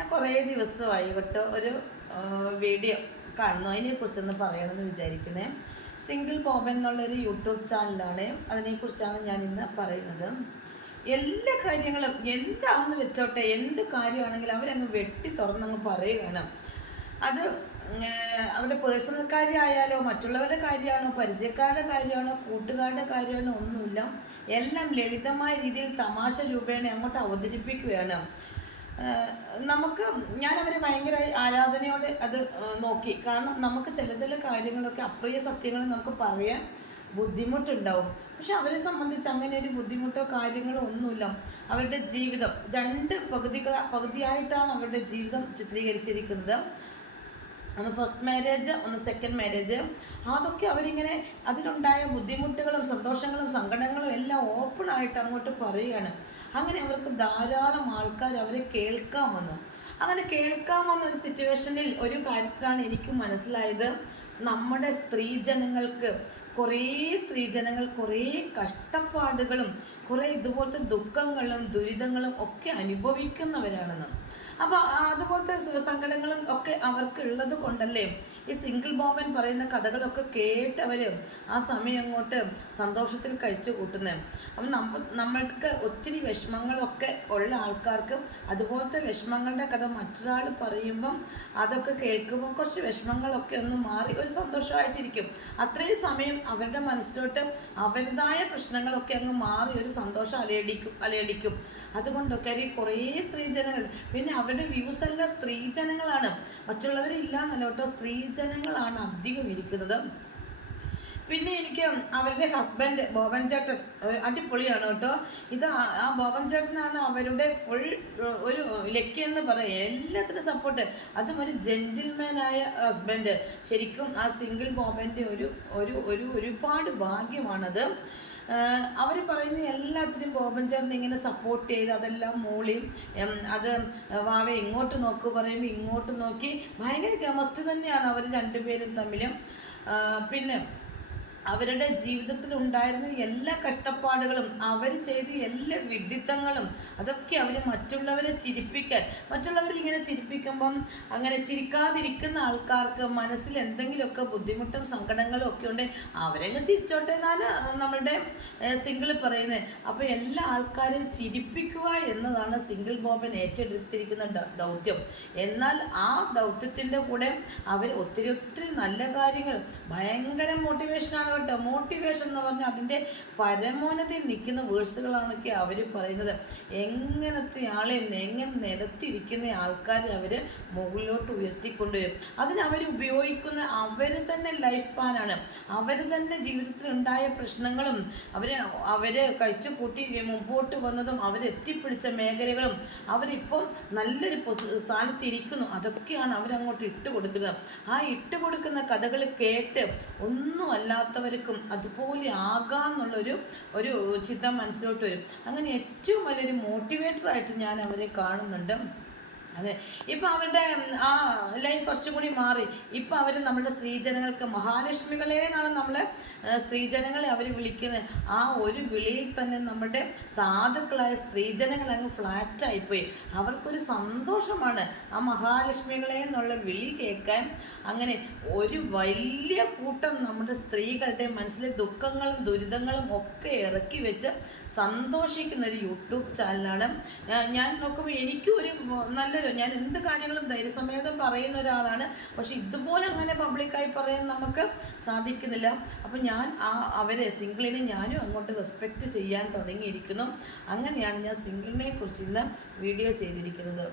ഞാൻ കുറേ ദിവസമായി കേട്ടോ ഒരു വീഡിയോ കാണുന്നു. അതിനെക്കുറിച്ചൊന്ന് പറയണമെന്ന് വിചാരിക്കുന്നത് സിംഗിൾ ബോബൻ എന്നുള്ളൊരു യൂട്യൂബ് ചാനലാണ്. അതിനെക്കുറിച്ചാണ് ഞാൻ ഇന്ന് പറയുന്നത്. എല്ലാ കാര്യങ്ങളും എന്താണെന്ന് വെച്ചോട്ടെ എന്ത് കാര്യമാണെങ്കിലും അവരങ്ങ് വെട്ടി തുറന്നങ്ങ് പറയുകയാണ്. അത് അവരുടെ പേഴ്സണൽ കാര്യമായാലോ മറ്റുള്ളവരുടെ കാര്യമാണോ പരിചയക്കാരുടെ കാര്യമാണോ കൂട്ടുകാരുടെ കാര്യമാണോ ഒന്നുമില്ല. എല്ലാം ലളിതമായ രീതിയിൽ തമാശ രൂപേണ അങ്ങോട്ട് അവതരിപ്പിക്കുകയാണ്. നമുക്ക് ഞാൻ അവരെ ഭയങ്കര ആരാധനയോടെ അത് നോക്കി. കാരണം നമുക്ക് ചില ചില കാര്യങ്ങളൊക്കെ അപ്രിയ സത്യങ്ങൾ നമുക്ക് പറയാൻ ബുദ്ധിമുട്ടുണ്ടാവും. പക്ഷെ അവരെ സംബന്ധിച്ച് അങ്ങനെ ഒരു ബുദ്ധിമുട്ടോ കാര്യങ്ങളോ ഒന്നുമില്ല. അവരുടെ ജീവിതം രണ്ട് പകുതികൾ പകുതിയായിട്ടാണ് അവരുടെ ജീവിതം ചിത്രീകരിച്ചിരിക്കുന്നത്. ഒന്ന് ഫസ്റ്റ് മാരേജ് ഒന്ന് സെക്കൻഡ് മാരേജ് അതൊക്കെ അവരിങ്ങനെ അതിലുണ്ടായ ബുദ്ധിമുട്ടുകളും സന്തോഷങ്ങളും സങ്കടങ്ങളും എല്ലാം ഓപ്പൺ ആയിട്ട് അങ്ങോട്ട് പറയുകയാണ്. അങ്ങനെ അവർക്ക് ധാരാളം ആൾക്കാർ അവരെ കേൾക്കാൻ വന്നു. അങ്ങനെ കേൾക്കാൻ വന്ന ഒരു സിറ്റുവേഷനിൽ ഒരു കാര്യത്തിലാണ് എനിക്ക് മനസ്സിലായത്. നമ്മുടെ സ്ത്രീജനങ്ങൾക്ക് കുറേ സ്ത്രീജനങ്ങൾ കുറേ കഷ്ടപ്പാടുകളും കുറേ ഇതുപോലത്തെ ദുഃഖങ്ങളും ദുരിതങ്ങളും ഒക്കെ അനുഭവിക്കുന്നവരാണെന്ന്. അപ്പോൾ അതുപോലത്തെ സങ്കടങ്ങളും ഒക്കെ അവർക്ക് ഉള്ളത് കൊണ്ടല്ലേ ഈ സിംഗിൾ ബോമൻ പറയുന്ന കഥകളൊക്കെ കേട്ട് അവർ ആ സമയം അങ്ങോട്ട് സന്തോഷത്തിൽ കഴിച്ചു കൂട്ടുന്നത് അപ്പം നമ്മ നമ്മൾക്ക് ഒത്തിരി വിഷമങ്ങളൊക്കെ ഉള്ള ആൾക്കാർക്ക് അതുപോലത്തെ വിഷമങ്ങളുടെ കഥ മറ്റൊരാൾ പറയുമ്പം അതൊക്കെ കേൾക്കുമ്പോൾ കുറച്ച് വിഷമങ്ങളൊക്കെ ഒന്ന് മാറി ഒരു സന്തോഷമായിട്ടിരിക്കും. അത്രയും സമയം അവരുടെ മനസ്സിലോട്ട് അവരുടേതായ പ്രശ്നങ്ങളൊക്കെ അങ്ങ് മാറി ഒരു സന്തോഷം അലയടിക്കും അലയടിക്കും. അതുകൊണ്ടൊക്കെ ഈ കുറേ സ്ത്രീജനങ്ങൾ പിന്നെ അവരുടെ വ്യൂസ് എല്ലാം സ്ത്രീജനങ്ങളാണ്. മറ്റുള്ളവരില്ല എന്നല്ല കേട്ടോ സ്ത്രീജനങ്ങളാണ് അധികം ഇരിക്കുന്നത്. പിന്നെ എനിക്ക് അവരുടെ ഹസ്ബൻഡ് ബോബൻ ചേട്ടൻ അടിപൊളിയാണ് കേട്ടോ. ഇത് ആ- ബോബൻ ചേട്ടനാണ് അവരുടെ ഫുൾ ഒരു ലക്കി എന്ന് പറയാം. എല്ലാത്തിനും സപ്പോർട്ട് അതും ഒരു ജെന്റിൽമാനായ ഹസ്ബൻഡ് ശരിക്കും ആ സിംഗിൾ ബോബന്റെ ഒരു ഒരു ഒരു ഒരുപാട് ഭാഗ്യമാണത്. അവർ പറയുന്ന എല്ലാത്തിനും ബോബൻ ചേട്ടൻ ഇങ്ങനെ സപ്പോർട്ട് ചെയ്ത് അതെല്ലാം മൂളി അത് വാവ ഇങ്ങോട്ട് നോക്കൂ പറയുമ്പോൾ ഇങ്ങോട്ട് നോക്കി. ഭയങ്കര കെമസ്ട്രി തന്നെയാണ് അവർ രണ്ടുപേരും തമ്മിലും. പിന്നെ അവരുടെ ജീവിതത്തിൽ ഉണ്ടായിരുന്ന എല്ലാ കഷ്ടപ്പാടുകളും അവർ ചെയ്ത എല്ലാ വിഡിത്തങ്ങളും അതൊക്കെ അവർ മറ്റുള്ളവരെ ചിരിപ്പിക്കാൻ മറ്റുള്ളവരെ ഇങ്ങനെ ചിരിപ്പിക്കുമ്പം അങ്ങനെ ചിരിക്കാതിരിക്കുന്ന ആൾക്കാർക്ക് മനസ്സിൽ എന്തെങ്കിലുമൊക്കെ ബുദ്ധിമുട്ടും സങ്കടങ്ങളും ഒക്കെ ഉണ്ട് അവരങ്ങ് ചിരിച്ചോട്ടെ എന്നാണ് നമ്മളുടെ സിംഗിൾ പറയുന്നത്. അപ്പോൾ എല്ലാ ആൾക്കാരെയും ചിരിപ്പിക്കുക എന്നതാണ് സിംഗിൾ ബോബൻ ഏറ്റെടുത്തിരിക്കുന്ന ദൗത്യം. എന്നാൽ ആ ദൗത്യത്തിന്റെ കൂടെ അവർ ഒത്തിരി ഒത്തിരി നല്ല കാര്യങ്ങൾ ഭയങ്കര മോട്ടിവേഷനാണ് കേട്ടോ മോട്ടിവേഷൻ എന്ന് പറഞ്ഞാൽ അതിന്റെ പരമോന്നതയിൽ നിൽക്കുന്ന വേഴ്സുകളാണൊക്കെ അവർ പറയുന്നത്. എങ്ങനത്തെ ആളെയും എങ്ങനെ നിലത്തിരിക്കുന്ന ആൾക്കാരെ അവർ മുകളിലോട്ട് ഉയർത്തിക്കൊണ്ടുവരും. അതിന് അവർ ഉപയോഗിക്കുന്ന അവർ തന്നെ ലൈഫ് സ്പാനാണ് അവർ തന്നെ ജീവിതത്തിൽ ഉണ്ടായ പ്രശ്നങ്ങളും അവർ അവർ കഴിച്ചു കൂട്ടി മുമ്പോട്ട് വന്നതും അവരെത്തിപ്പിടിച്ച മേഖലകളും അവരിപ്പം നല്ലൊരു പൊസി സ്ഥാനത്ത് ഇരിക്കുന്നു. അതൊക്കെയാണ് അവരങ്ങോട്ട് ഇട്ട് കൊടുക്കുന്നത് ആ ഇട്ട് കൊടുക്കുന്ന കഥകൾ കേട്ട് ഒന്നും അല്ലാത്തവർക്കും അതുപോലെ ആകാമെന്നുള്ളൊരു ഒരു ചിന്ത മനസ്സിലോട്ട് വരും. അങ്ങനെ ഏറ്റവും വലിയൊരു മോട്ടിവേറ്ററായിട്ട് ഞാൻ അവരെ കാണുന്നുണ്ട്. അതെ. ഇപ്പം അവരുടെ ആ ലൈൻ കുറച്ചും കൂടി മാറി. ഇപ്പം അവർ നമ്മുടെ സ്ത്രീജനങ്ങൾക്ക് മഹാലക്ഷ്മികളെ എന്നാണ് നമ്മൾ സ്ത്രീജനങ്ങളെ അവർ വിളിക്കുന്നത്. ആ ഒരു വിളിയിൽ തന്നെ നമ്മുടെ സാധുക്കളായ സ്ത്രീജനങ്ങൾ അങ്ങ് ഫ്ലാറ്റായിപ്പോയി അവർക്കൊരു സന്തോഷമാണ് ആ മഹാലക്ഷ്മികളെ എന്നുള്ള വിളി കേൾക്കാൻ. അങ്ങനെ ഒരു വലിയ കൂട്ടം നമ്മുടെ സ്ത്രീകളുടെ മനസ്സിലെ ദുഃഖങ്ങളും ദുരിതങ്ങളും ഒക്കെ ഇറക്കി വെച്ച് സന്തോഷിക്കുന്ന ഒരു യൂട്യൂബ് ചാനലാണ്. ഞാൻ നോക്കുമ്പോൾ എനിക്കും ഒരു മ- നല്ലൊരു ഞാൻ എന്ത് കാര്യങ്ങളും ധൈര്യസമേതം പറയുന്ന ഒരാളാണ്. പക്ഷെ ഇതുപോലെ അങ്ങനെ പബ്ലിക്കായി പറയാൻ നമുക്ക് സാധിക്കുന്നില്ല. അപ്പം ഞാൻ ആ അവരെ സിംഗിളിനെ ഞാനും അങ്ങോട്ട് റെസ്പെക്റ്റ് ചെയ്യാൻ തുടങ്ങിയിരിക്കുന്നു. അങ്ങനെയാണ് ഞാൻ സിംഗിളിനെ കുറിച്ച് ഇന്ന് വീഡിയോ ചെയ്തിരിക്കുന്നത്.